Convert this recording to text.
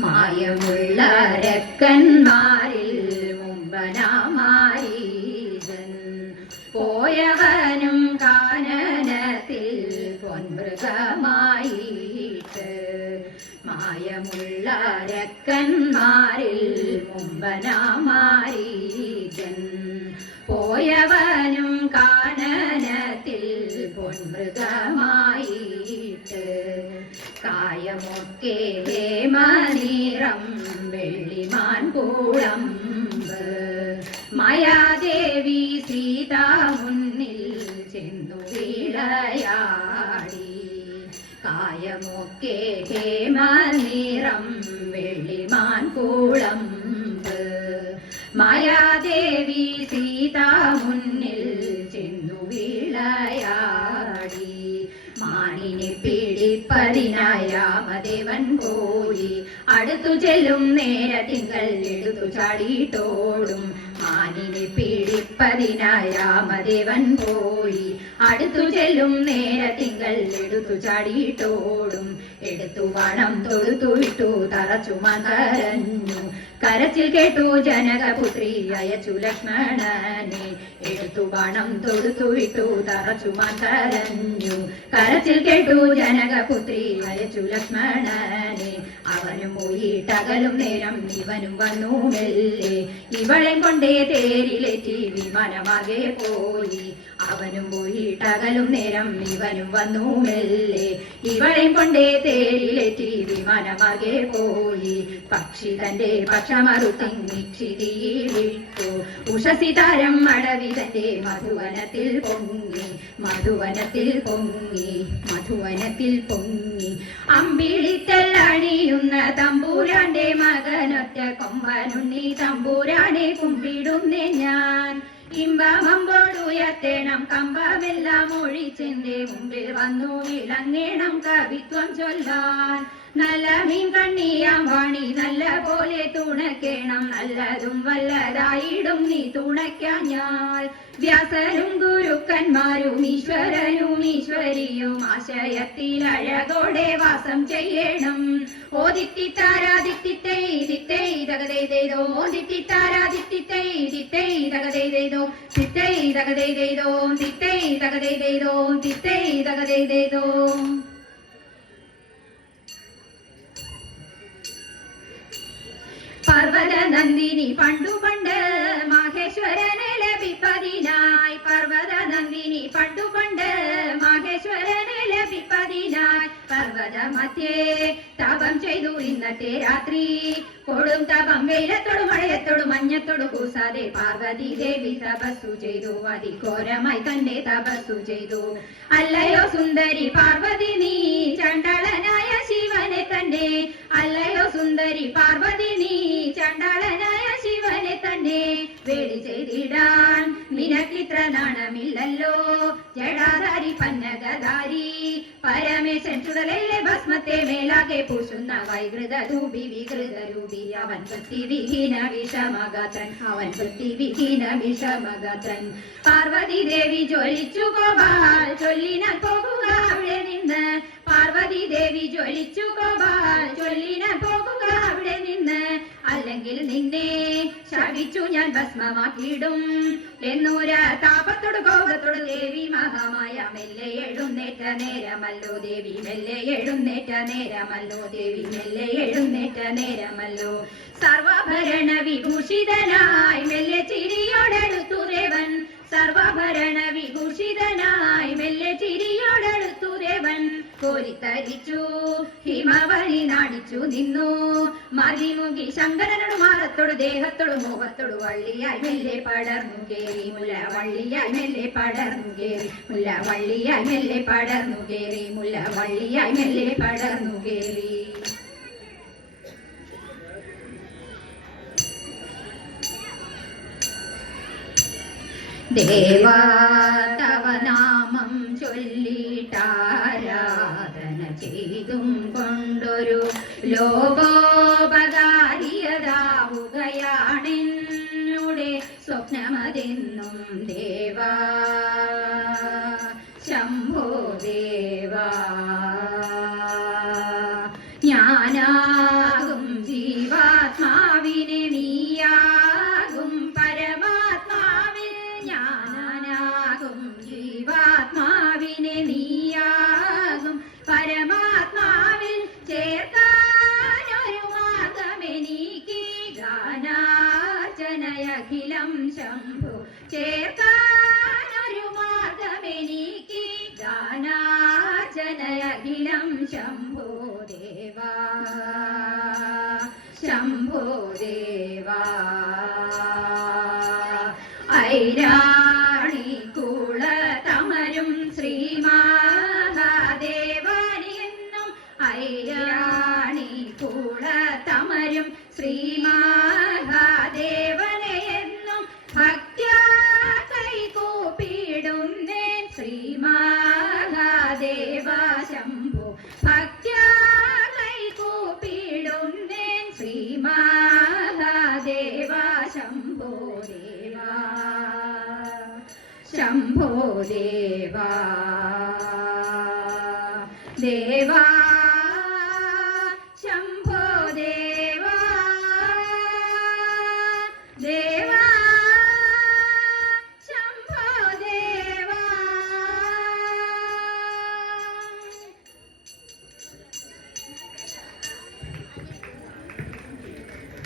മായമുള്ള രക്കന്മാരിൽ മുമ്പനാമാരീജൻ പോയവനും കാനനത്തിൽ പൊൻമൃഗമായിട്ട്. മായമുള്ള രക്കന്മാരിൽ മുമ്പനാമാരീജൻ പോയവനും കാനനത്തിൽ പൊൻമൃഗമായിട്ട്. കായമൊക്കെ ഹേമനീറം വെള്ളിമാൻ കൂടമ്പ്. മയാദേവി സീത മുന്നിൽ ചെന്നു വിളയാടി കായമൊക്കെ ഹേമനീറം വെള്ളിമാൻ കൂടമ്പ്. മയാദേവി സീത മുന്നിൽ പിടിപ്പതിനായാമദേവൻ പോയി അടുത്തു ചെല്ലും നേര തിങ്കൾ എടുത്തു ചാടിയിട്ടോടും. മാനിനെ പിടിപ്പതിനായാമദേവൻ പോയി അടുത്തു ചെല്ലും നേര തിങ്കൾ എടുത്തു ചാടിയിട്ടോടും. എടുത്തു വണം തൊടുത്തു വിട്ടു തറച്ചു മകരഞ്ഞു. കരച്ചിൽ കേട്ടു ജനകപുത്രി അയച്ചു ലക്ഷ്മണനെ. എടുത്തു വണം തൊടുത്തു വിട്ടു തറച്ചു കരഞ്ഞു കരച്ചിൽ കേട്ടു ജനകപുത്രി അയച്ചു ലക്ഷ്മണനെ. അവനും പോയിട്ടകലും നേരം ഇവനും വന്നു മെല്ലെ. ഇവളെ കൊണ്ടേ തേരിലെത്തി വിമാനമാകെ പോയി. അവനും പോയിട്ടകലും നേരം ഇവനും വന്നു മെല്ലെ ഇവളെ കൊണ്ടേ തേരിലെത്തി വിമാനമാകെ പോയി. പക്ഷി തന്റെ പക്ഷമറുത്തിങ്ങിച്ചിരിയിട്ടു ഉഷസി താരം മടവി തന്റെ മധുവനത്തിൽ പൊങ്ങി. മധുവനത്തിൽ പൊങ്ങി മധുവനത്തിൽ പൊങ്ങി. അമ്പിളിത്തൽ അണിയുന്ന തമ്പൂരാന്റെ മകനൊറ്റ കൊമ്പനുണ്ണി തമ്പൂരാനെ കുമ്പിടുന്നേ ഞാൻ. ഇമ്പമമ്പോടുയർത്തേണം കമ്പമെല്ലാം ഒഴിച്ചെന്റെ മുമ്പിൽ വന്നു വിളങ്ങേണം കവിത്വം ചൊല്ലാൻ. നല്ല മീൻ വാണി നല്ല പോലെ തുണക്കേണം നല്ലതും വല്ലതായിടും നീ തുണയ്ക്കാഞ്ഞാൽ. വ്യാസനും ഗുരുക്കന്മാരും ഈശ്വരനും ഈശ്വരിയും ആശയത്തിൽ അഴകോടെ വാസം ചെയ്യണം. ഓദിത്തിത്താരാദിത്തിത്തൈ ദിത്തൈ തകതൈതോ ഓദിത്തിത്താരാദിത്തിത്തൈ ദിത്തൈ തകതൈതോ തിത്തൈ തകതൈതോ തിത്തൈ തകതൈതോ തിത്തൈ തകതൈതോ പർവത നന്ദിനി പണ്ടു പണ്ട് മാഹേശ്വരനെ ലഭിപ്പതിനായി. പർവത നന്ദിനി പണ്ടു പണ്ട് മാഹേശ്വരനെ ലഭിപ്പതിനായി. പർവത മധ്യേ തപം ചെയ്തു ഇന്നത്തെ രാത്രി. കൊടും തപം വെയിലത്തോട് മഴയത്തോട് മഞ്ഞത്തോട് കൂസാതെ പാർവതി ദേവി തപസ്സു ചെയ്തു. അതിഘോരമായി തന്റെ തപസ്സു ചെയ്തു. അല്ലയോ സുന്ദരി പാർവതി നീ ചണ്ടാളനായ ശിവനെ തന്നെ. അല്ലയോ സുന്ദരി വേടി ചെയ്തിടാൻ നിനക്കിത്ര നാണമില്ലല്ലോ. ജടാധാരി പന്നകധാരി പരമേശൻ ചുടലയിലെ ഭസ്മത്തെ മേലാകെ പൂശുന്ന വൈകൃത ധൂപി വികൃത രൂപി. അവൻ വൃത്തിവിഹീന വിഷമഗാത്രൻ അവൻ വൃത്തിവിഹീന വിഷമഗാത്രൻ. പാർവതി ദേവി ജ്വലിച്ചു ഗോപാൽ ചൊല്ലിനാൽ പോകുക അവിടെ നിന്ന്. പാർവതി ദേവി ജ്വലിച്ചു ഗോപാൽ ചൊല്ലിനാൽ പോകുക അവിടെ നിന്ന്. അല്ലെങ്കിൽ നിന്നെ ശപിച്ചു ഞാൻ ഭസ്മമാക്കിയിടും. എന്നൂര താപത്തോട് കോപത്തോട് ദേവി മഹാമായ മെല്ലെ എഴുന്നേറ്റ നേരമല്ലോ ദേവി മെല്ലെ എഴുന്നേറ്റ നേരമല്ലോ ദേവി മെല്ലെ എഴുന്നേറ്റ നേരമല്ലോ. സർവഭരണ വിഭൂഷിതനായി മെല്ലെ ചിരിയോടടുത്തു കോരിത്തരിച്ചു ഹിമവഴി നാടിച്ചു നിന്നു. മതിമുകി ശങ്കരനോട് മാറത്തോട് ദേഹത്തോട് മോഹത്തോട് വള്ളിയായി മെല്ലെ പടർന്നു കേറി. മുല്ല വള്ളിയായി മെല്ലെ പടർന്നു കേറി. മുല്ല വള്ളിയായി മെല്ലെ പടർന്നു കേറി. മുല്ല വള്ളിയായി മെല്ലെ പടർന്നു കേറി. ദേവാ ചെയ്തും കൊണ്ടൊരു ലോകോപകാരിയതാവുകയാണെന്നുടെ സ്വപ്നമതെന്നും ദേവാ. ശംഭോ ദേവാ. ചേർക്കാനൊരു മാർഗമെനിക്ക് ഗാനാർജനയഖിലം ശംഭോ ദേവാ. ശംഭോ ദേവാ. ഐരാണി കുളതമരും ശ്രീമാഹാദേവനെന്നും ഐരാണി കുളതമരും ശ്രീമാഹാദേവനെയെന്നും ശംഭോ ദേവാ ദേവാ